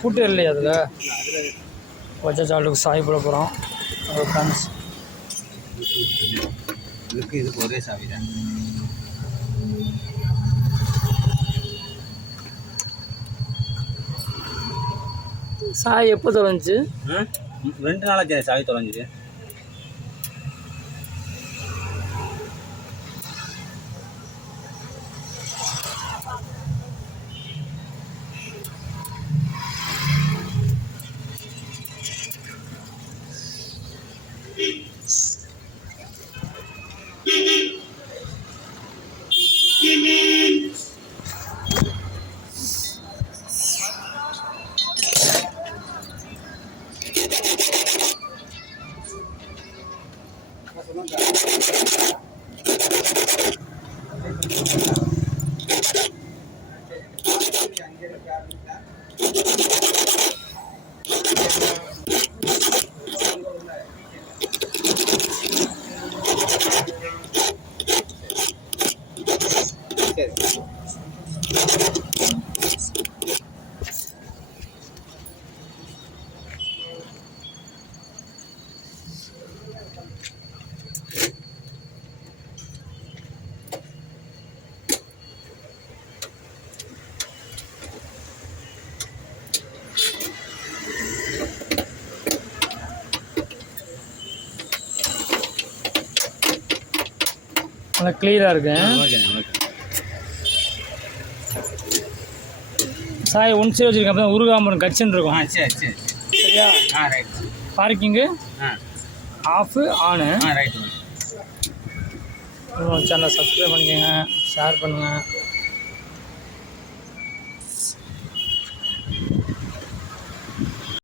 பூட்டு இல்லையா அதில் வச்ச சால்ட்டுக்கு சாய் போட போகிறோம் ஃப்ரெண்ட்ஸ். இது ஒரே சாவி தான். சாய் எப்போ தொலைஞ்சி? 2 நாளாச்சு சாவி தொலைஞ்சிது. நல்லா கிளியராக இருக்கு. சாய் ஒன் சைடு வச்சுருக்கேன், அப்போ தான் உருகாமல் கட்சின்னு இருக்கும். சரி சரி சரியா? ரைட். பார்க்கிங்கு ஆஃபு ஆனு. ரைட். சேனலை சப்ஸ்கிரைப் பண்ணிக்கோங்க, ஷேர் பண்ணுங்கள்.